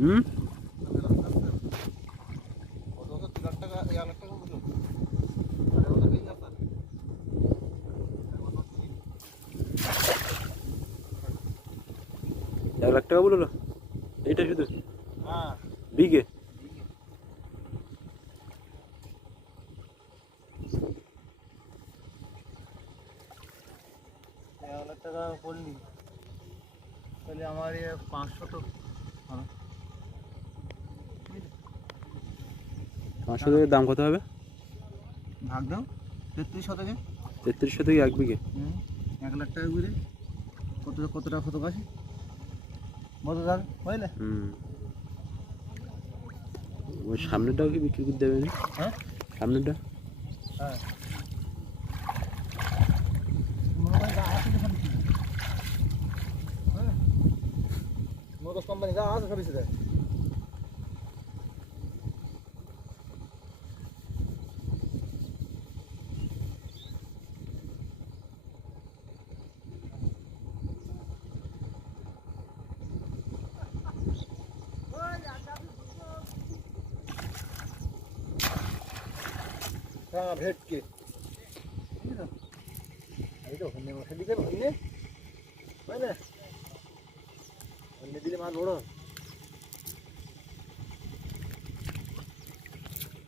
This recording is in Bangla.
হুম, ৳1,00,000 বললো এইটা শুধু বিঘে? টাকা করলি তাহলে আমার 500 তো হবে। 500 দাম কত হবে? ভাগ দাও 33 শতকে। 33 শতকে 1 বিঘে? 1,00,000 করে কত টাকা কত আছে বলো দাদা বুঝলে? ওই সামনেটাও কি বিক্রি করে দেবে? হ্যাঁ সামনেটা? হ্যাঁ মোটরস কোম্পানি যা আছে সবই সেটা। হ্যাঁ ভেটকে এই তো ওখানে দিকে বুঝলে বুঝলে দিলে মাছ বড়